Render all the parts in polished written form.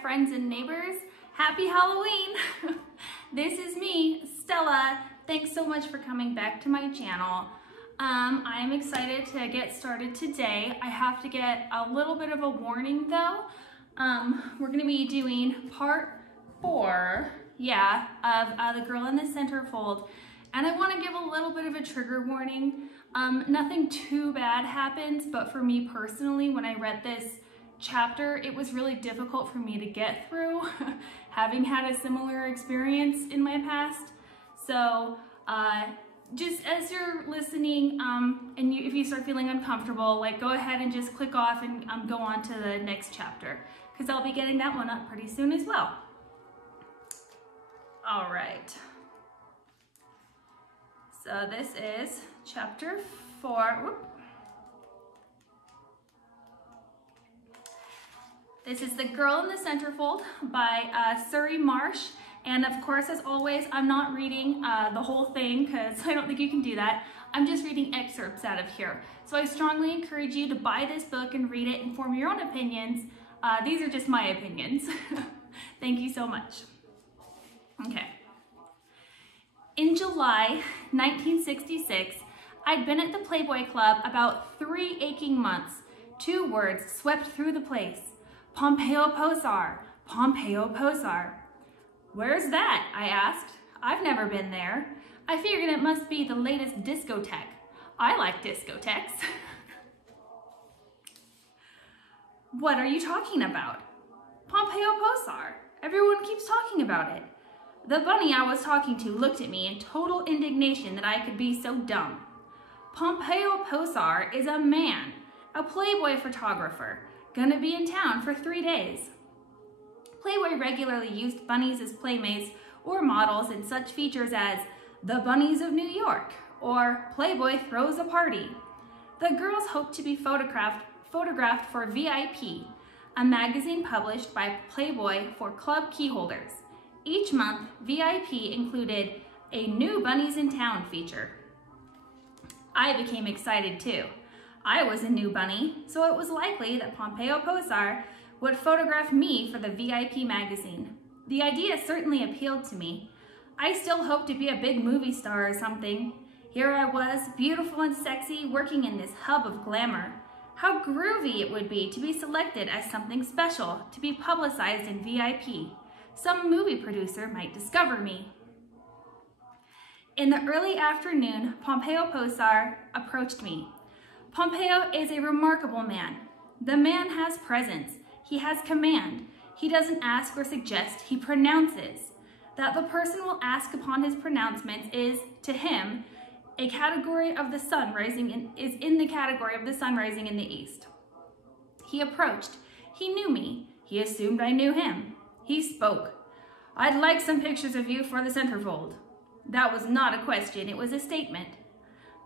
friends and neighbors. Happy Halloween! This is me, Stella. Thanks so much for coming back to my channel. I'm excited to get started today. I have to get a little bit of a warning though. We're gonna be doing part 4, of The Girl in the Centerfold. And I wanna give a little bit of a trigger warning. Nothing too bad happens, but for me personally, when I read this chapter, it was really difficult for me to get through, having had a similar experience in my past. So just as you're listening, and if you start feeling uncomfortable, like go ahead and just click off and go on to the next chapter, because I'll be getting that one up pretty soon as well. All right. So this is chapter 4. Whoop. This is The Girl in the Centerfold by Surrey Marsh. And of course, as always, I'm not reading the whole thing because I don't think you can do that. I'm just reading excerpts out of here. So I strongly encourage you to buy this book and read it and form your own opinions. These are just my opinions. Thank you so much. Okay. In July 1966, I'd been at the Playboy Club about 3 aching months. 2 words swept through the place. Pompeo Posar, Pompeo Posar. Where's that? I asked. I've never been there. I figured it must be the latest discotheque. I like discotheques. What are you talking about? Pompeo Posar. Everyone keeps talking about it. The bunny I was talking to looked at me in total indignation that I could be so dumb. Pompeo Posar is a man, a Playboy photographer, gonna be in town for 3 days. Playboy regularly used bunnies as playmates or models in such features as The Bunnies of New York or Playboy Throws a Party. The girls hoped to be photographed for VIP, a magazine published by Playboy for club keyholders. Each month, VIP included a new Bunnies in Town feature. I became excited too. I was a new bunny, so it was likely that Pompeo Posar would photograph me for the VIP magazine. The idea certainly appealed to me. I still hoped to be a big movie star or something. Here I was, beautiful and sexy, working in this hub of glamour. How groovy it would be to be selected as something special, to be publicized in VIP. Some movie producer might discover me. In the early afternoon, Pompeo Posar approached me. Pompeo is a remarkable man. The man has presence. He has command. He doesn't ask or suggest, he pronounces. That the person will ask upon his pronouncements is, to him, a category of the sun rising in the category of the sun rising in the east. He approached. He knew me. He assumed I knew him. He spoke. I'd like some pictures of you for the Centerfold. That was not a question, it was a statement.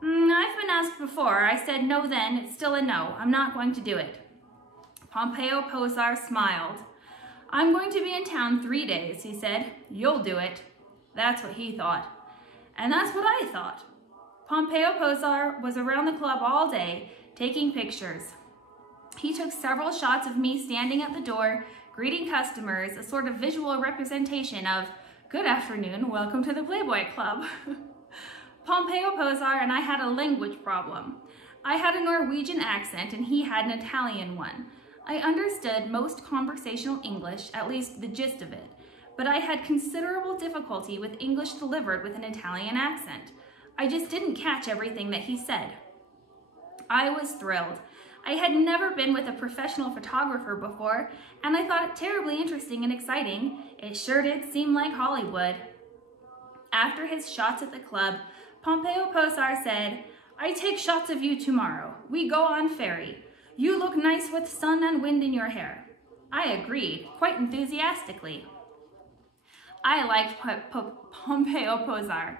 I've been asked before. I said no then, it's still a no. I'm not going to do it. Pompeo Posar smiled. I'm going to be in town 3 days, he said. You'll do it. That's what he thought. And that's what I thought. Pompeo Posar was around the club all day, taking pictures. He took several shots of me standing at the door, greeting customers, a sort of visual representation of, good afternoon, welcome to the Playboy Club. Pompeo Posar and I had a language problem. I had a Norwegian accent and he had an Italian one. I understood most conversational English, at least the gist of it, but I had considerable difficulty with English delivered with an Italian accent. I just didn't catch everything that he said. I was thrilled. I had never been with a professional photographer before, and I thought it terribly interesting and exciting. It sure did seem like Hollywood. After his shots at the club, Pompeo Posar said, I take shots of you tomorrow. We go on ferry. You look nice with sun and wind in your hair. I agreed, quite enthusiastically. I liked Pompeo Posar.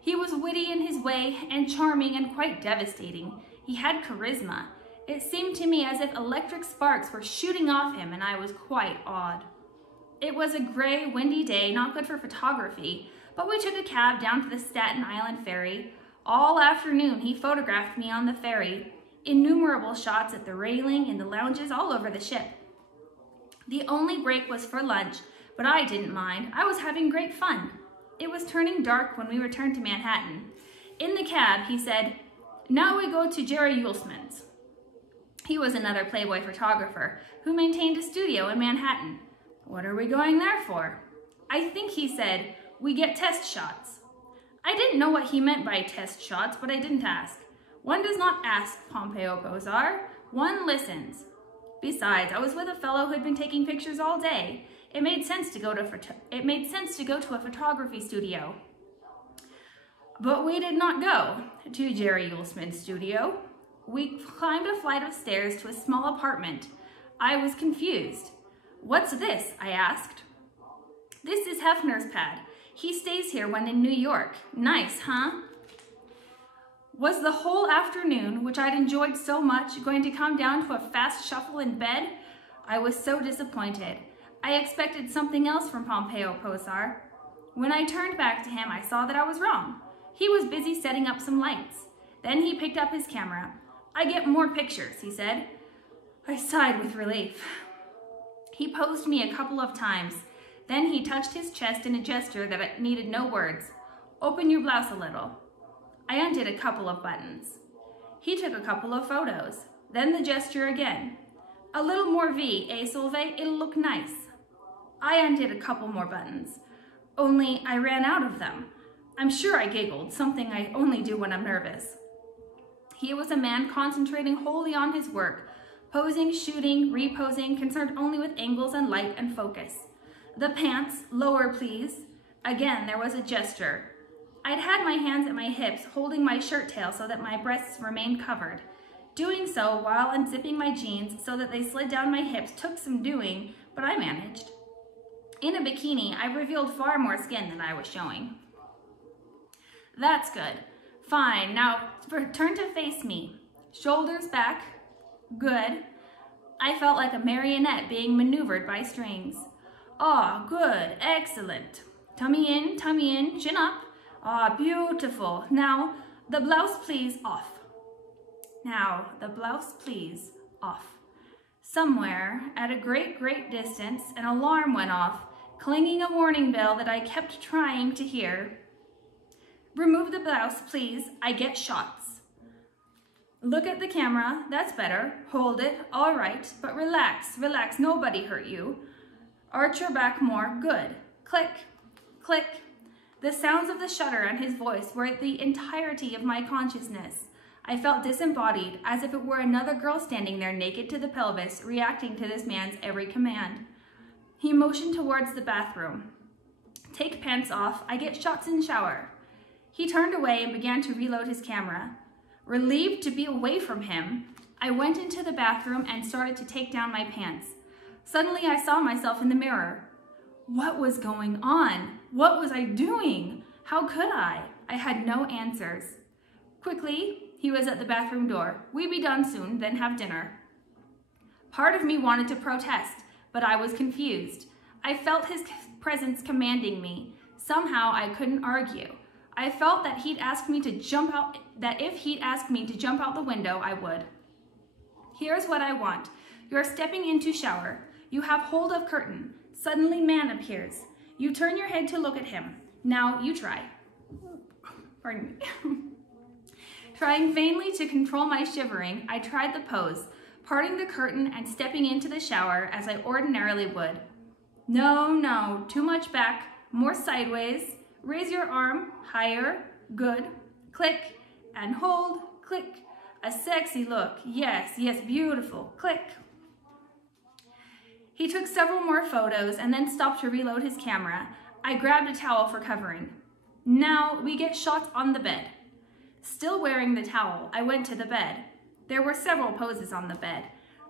He was witty in his way and charming and quite devastating. He had charisma. It seemed to me as if electric sparks were shooting off him, and I was quite awed. It was a gray, windy day, not good for photography, but we took a cab down to the Staten Island ferry. All afternoon, he photographed me on the ferry. Innumerable shots at the railing, in the lounges, all over the ship. The only break was for lunch, but I didn't mind. I was having great fun. It was turning dark when we returned to Manhattan. In the cab, he said, "Now we go to Jerry Uelsman's." He was another Playboy photographer who maintained a studio in Manhattan. "What are we going there for?" I think he said, "We get test shots." I didn't know what he meant by test shots, but I didn't ask. One does not ask, Pompeo Posar. One listens. Besides, I was with a fellow who had been taking pictures all day. It made sense to go to a photography studio. But we did not go to Jerry Uelsman's studio. We climbed a flight of stairs to a small apartment. I was confused. "What's this?" I asked. "This is Hefner's pad. He stays here when in New York. Nice, huh?" Was the whole afternoon, which I'd enjoyed so much, going to come down to a fast shuffle in bed? I was so disappointed. I expected something else from Pompeo Posar. When I turned back to him, I saw that I was wrong. He was busy setting up some lights. Then he picked up his camera. "I get more pictures," he said. I sighed with relief. He posed me a couple of times. Then he touched his chest in a gesture that needed no words. "Open your blouse a little." I undid a couple of buttons. He took a couple of photos. Then the gesture again. "A little more V, eh, Solveig? It'll look nice." I undid a couple more buttons. Only I ran out of them. I'm sure I giggled, something I only do when I'm nervous. He was a man concentrating wholly on his work, posing, shooting, reposing, concerned only with angles and light and focus. "The pants, lower please." Again, there was a gesture. I'd had my hands at my hips, holding my shirt tail so that my breasts remained covered. Doing so while unzipping my jeans so that they slid down my hips took some doing, but I managed. In a bikini, I revealed far more skin than I was showing. "That's good. Fine, now turn to face me. Shoulders back. Good." I felt like a marionette being maneuvered by strings. "Ah, good, excellent. Tummy in, chin up. Ah, beautiful. Now, the blouse please off." Now, the blouse please off. Somewhere, at a great distance, an alarm went off, clanging a warning bell that I kept trying to hear. "Remove the blouse, please. I get shots." "Look at the camera. That's better. Hold it. All right. But relax, nobody hurt you. Arch your back more. Good. Click, click." The sounds of the shutter and his voice were the entirety of my consciousness. I felt disembodied, as if it were another girl standing there naked to the pelvis, reacting to this man's every command. He motioned towards the bathroom. "Take pants off. I get shots in shower." He turned away and began to reload his camera. Relieved to be away from him, I went into the bathroom and started to take down my pants. Suddenly I saw myself in the mirror. What was going on? What was I doing? How could I? I had no answers. Quickly, he was at the bathroom door. "We be done soon, then have dinner." Part of me wanted to protest, but I was confused. I felt his presence commanding me. Somehow I couldn't argue. I felt that if he'd asked me to jump out the window, I would. "Here's what I want. You're stepping into shower. You have hold of curtain. Suddenly man appears. You turn your head to look at him. Now you try." Pardon me. Trying vainly to control my shivering, I tried the pose, parting the curtain and stepping into the shower as I ordinarily would. No, too much back, more sideways. Raise your arm, higher, good. Click, and hold, click. A sexy look, yes, beautiful, click. He took several more photos and then stopped to reload his camera. I grabbed a towel for covering. Now we get shots on the bed. Still wearing the towel, I went to the bed. There were several poses on the bed.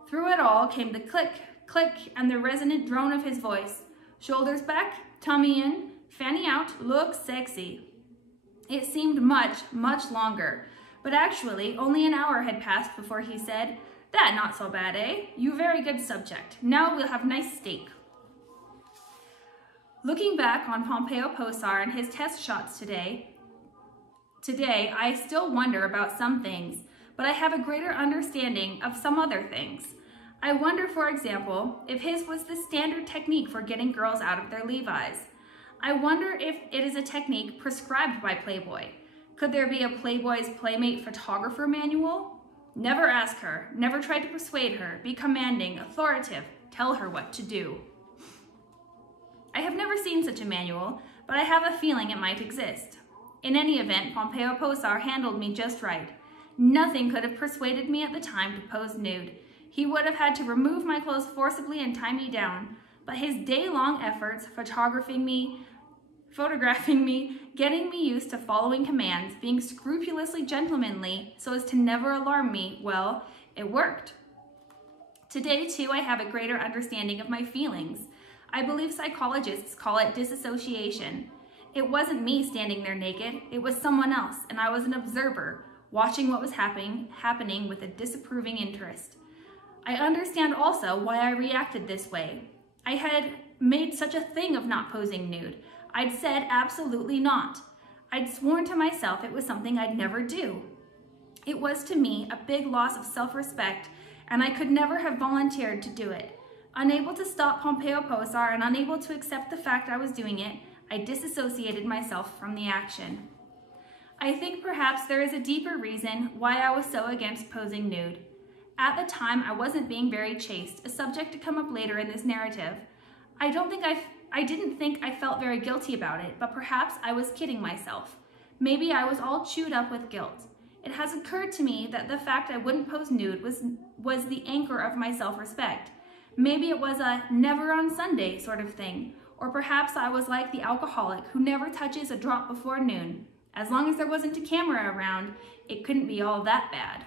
Through it all came the click, click, and the resonant drone of his voice. Shoulders back, tummy in, fanny out, look sexy. It seemed much longer, but actually only an hour had passed before he said, "That not so bad, eh? You very good subject. Now we'll have nice steak." Looking back on Pompeo Posar and his test shots today, I still wonder about some things, but I have a greater understanding of some other things. I wonder, for example, if his was the standard technique for getting girls out of their Levi's. I wonder if it is a technique prescribed by Playboy. Could there be a Playboy's Playmate photographer manual? Never ask her, never try to persuade her, be commanding, authoritative, tell her what to do. I have never seen such a manual, but I have a feeling it might exist. In any event, Pompeo Posar handled me just right. Nothing could have persuaded me at the time to pose nude. He would have had to remove my clothes forcibly and tie me down, but his day-long efforts, photographing me, getting me used to following commands, being scrupulously gentlemanly so as to never alarm me, well, it worked. Today, too, I have a greater understanding of my feelings. I believe psychologists call it disassociation. It wasn't me standing there naked, it was someone else, and I was an observer, watching what was happening with a disapproving interest. I understand also why I reacted this way. I had made such a thing of not posing nude. I'd said absolutely not. I'd sworn to myself it was something I'd never do. It was to me a big loss of self-respect, and I could never have volunteered to do it. Unable to stop Pompeo Posar and unable to accept the fact I was doing it, I disassociated myself from the action. I think perhaps there is a deeper reason why I was so against posing nude. At the time, I wasn't being very chaste, a subject to come up later in this narrative. I didn't think I felt very guilty about it, but perhaps I was kidding myself. Maybe I was all chewed up with guilt. It has occurred to me that the fact I wouldn't pose nude was the anchor of my self-respect. Maybe it was a never on Sunday sort of thing, or perhaps I was like the alcoholic who never touches a drop before noon. As long as there wasn't a camera around, it couldn't be all that bad.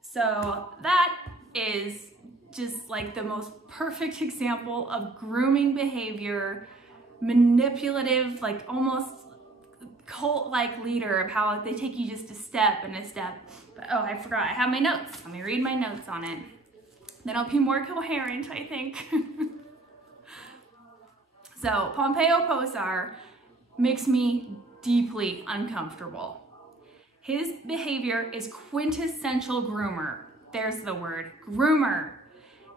So that is just like the most perfect example of grooming behavior, manipulative, like almost cult-like leader of how they take you just a step and a step. But oh, I forgot, I have my notes. Let me read my notes on it. Then I'll be more coherent, I think. So, Pompeo Posar makes me deeply uncomfortable. His behavior is quintessential groomer. There's the word, groomer.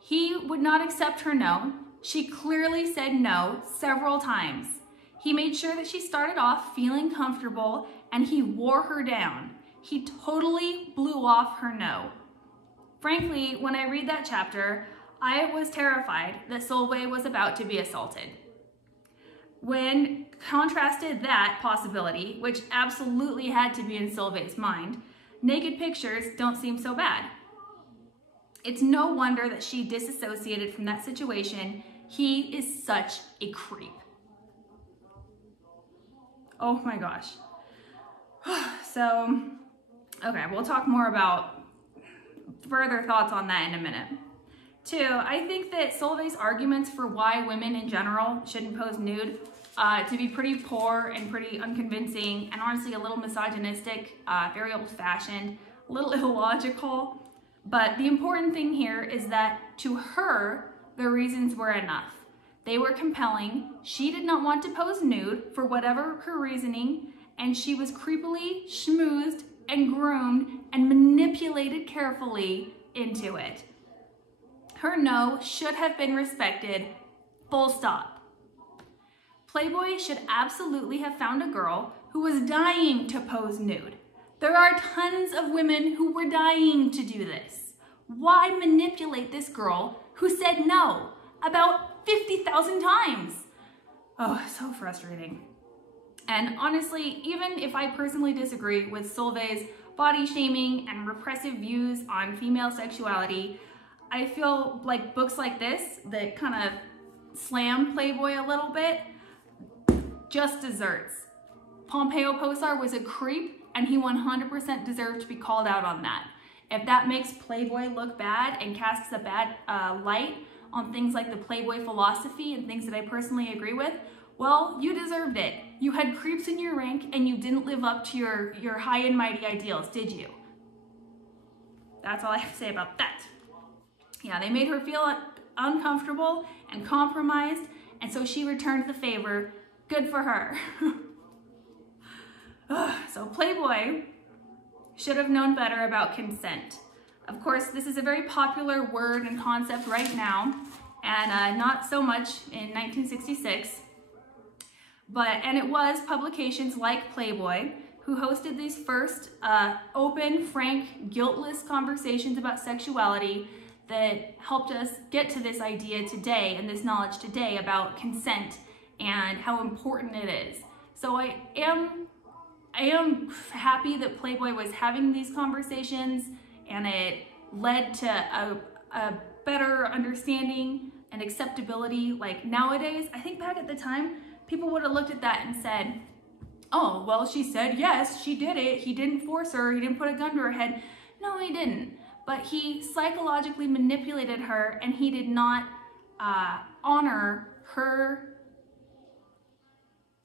He would not accept her no. She clearly said no several times. He made sure that she started off feeling comfortable and he wore her down. He totally blew off her no. Frankly, when I read that chapter, I was terrified that Solveig was about to be assaulted. When contrasted that possibility, which absolutely had to be in Solveig's mind, naked pictures don't seem so bad. It's no wonder that she disassociated from that situation. He is such a creep. Oh my gosh. So, okay, we'll talk more about further thoughts on that in a minute. Two, I think that Solveig's arguments for why women in general shouldn't pose nude to be pretty poor and pretty unconvincing and honestly a little misogynistic, very old-fashioned, a little illogical. But the important thing here is that to her, the reasons were enough. They were compelling. She did not want to pose nude for whatever her reasoning, and she was creepily schmoozed and groomed and manipulated carefully into it. Her no should have been respected, full stop. Playboy should absolutely have found a girl who was dying to pose nude. There are tons of women who were dying to do this. Why manipulate this girl who said no about 50,000 times? Oh, so frustrating. And honestly, even if I personally disagree with Solveig's body shaming and repressive views on female sexuality, I feel like books like this that kind of slam Playboy a little bit just deserts. Pompeo Posar was a creep and he 100% deserved to be called out on that. If that makes Playboy look bad and casts a bad light on things like the Playboy philosophy and things that I personally agree with, well, you deserved it. You had creeps in your rank and you didn't live up to your high and mighty ideals, did you? That's all I have to say about that. Yeah, they made her feel uncomfortable and compromised, and so she returned the favor. Good for her. So Playboy should have known better about consent. Of course, this is a very popular word and concept right now, and not so much in 1966. And it was publications like Playboy who hosted these first open, frank, guiltless conversations about sexuality that helped us get to this idea today and this knowledge today about consent and how important it is. So I am happy that Playboy was having these conversations, and it led to a better understanding and acceptability. Like nowadays, I think back at the time, people would have looked at that and said, oh, well, she said yes, she did it. He didn't force her. He didn't put a gun to her head. No, he didn't. But he psychologically manipulated her, and he did not honor her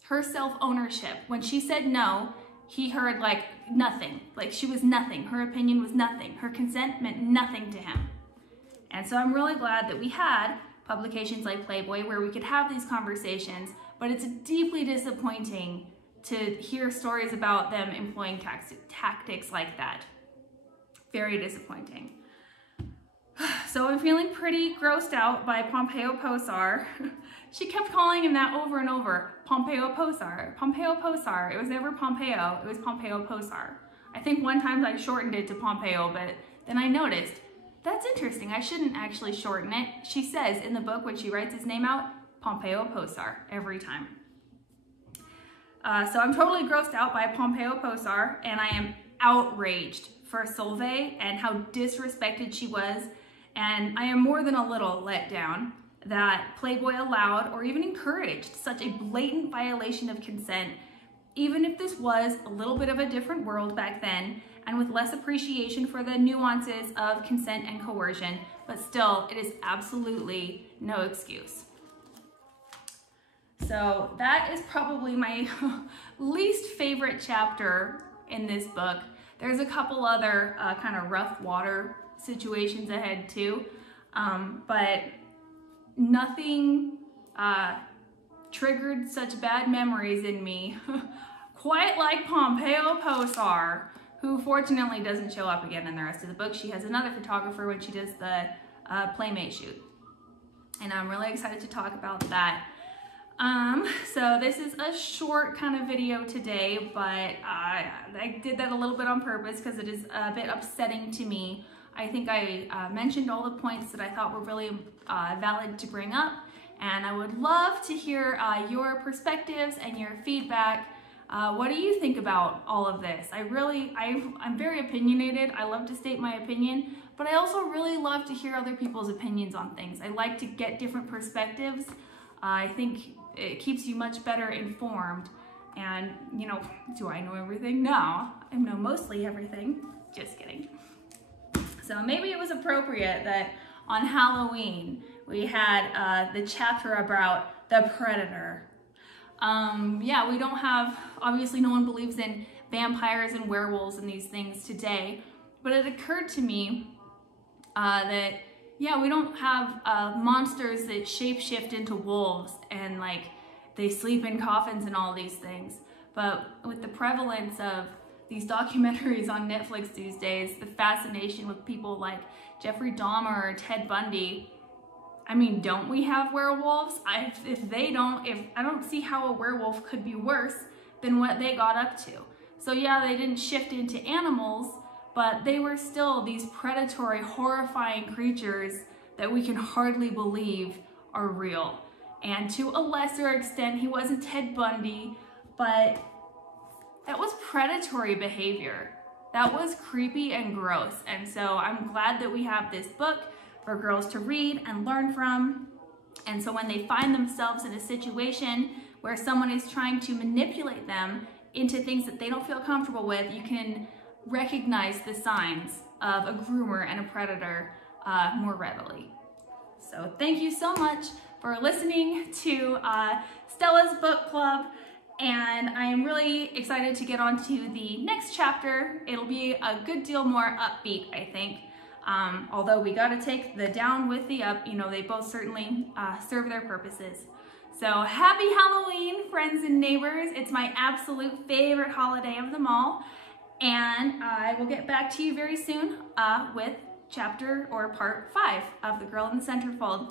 self-ownership. When she said no, he heard like nothing. Like she was nothing. Her opinion was nothing. Her consent meant nothing to him. And so I'm really glad that we had publications like Playboy where we could have these conversations, but it's deeply disappointing to hear stories about them employing tactics like that. Very disappointing. So I'm feeling pretty grossed out by Pompeo Posar. She kept calling him that over and over. Pompeo Posar, Pompeo Posar. It was never Pompeo, it was Pompeo Posar. I think one time I shortened it to Pompeo, but then I noticed, that's interesting, I shouldn't actually shorten it. She says in the book when she writes his name out, Pompeo Posar, every time. So I'm totally grossed out by Pompeo Posar, and I am outraged for Solveig and how disrespected she was, and I am more than a little let down that Playboy allowed or even encouraged such a blatant violation of consent, even if this was a little bit of a different world back then and with less appreciation for the nuances of consent and coercion, but still, it is absolutely no excuse. So that is probably my least favorite chapter in this book. There's a couple other kind of rough water situations ahead too, but nothing triggered such bad memories in me quite like Pompeo Posar, who fortunately doesn't show up again in the rest of the book. She has another photographer when she does the Playmate shoot, and I'm really excited to talk about that. So this is a short kind of video today, but I did that a little bit on purpose because it is a bit upsetting to me. I think I mentioned all the points that I thought were really valid to bring up, and I would love to hear your perspectives and your feedback. What do you think about all of this? I'm very opinionated. I love to state my opinion, but I also really love to hear other people's opinions on things. I like to get different perspectives. I think it keeps you much better informed. And, you know, do I know everything? No, I know mostly everything. Just kidding. So maybe it was appropriate that on Halloween we had the chapter about the predator. Yeah, we don't have, obviously no one believes in vampires and werewolves and these things today, but it occurred to me that, yeah, we don't have monsters that shapeshift into wolves and like they sleep in coffins and all these things. But with the prevalence of these documentaries on Netflix these days, the fascination with people like Jeffrey Dahmer or Ted Bundy, I mean, don't we have werewolves? I don't see how a werewolf could be worse than what they got up to. So yeah, they didn't shift into animals, but they were still these predatory, horrifying creatures that we can hardly believe are real. And to a lesser extent, he wasn't Ted Bundy, but that was predatory behavior. That was creepy and gross. And so I'm glad that we have this book for girls to read and learn from. And so when they find themselves in a situation where someone is trying to manipulate them into things that they don't feel comfortable with, you can recognize the signs of a groomer and a predator more readily. So thank you so much for listening to Stella's book club, and I am really excited to get on to the next chapter. It'll be a good deal more upbeat, I think. Although we gotta take the down with the up, you know, they both certainly serve their purposes. So happy Halloween, friends and neighbors. It's my absolute favorite holiday of them all. And I will get back to you very soon with chapter or part 5 of The Girl in the Centerfold.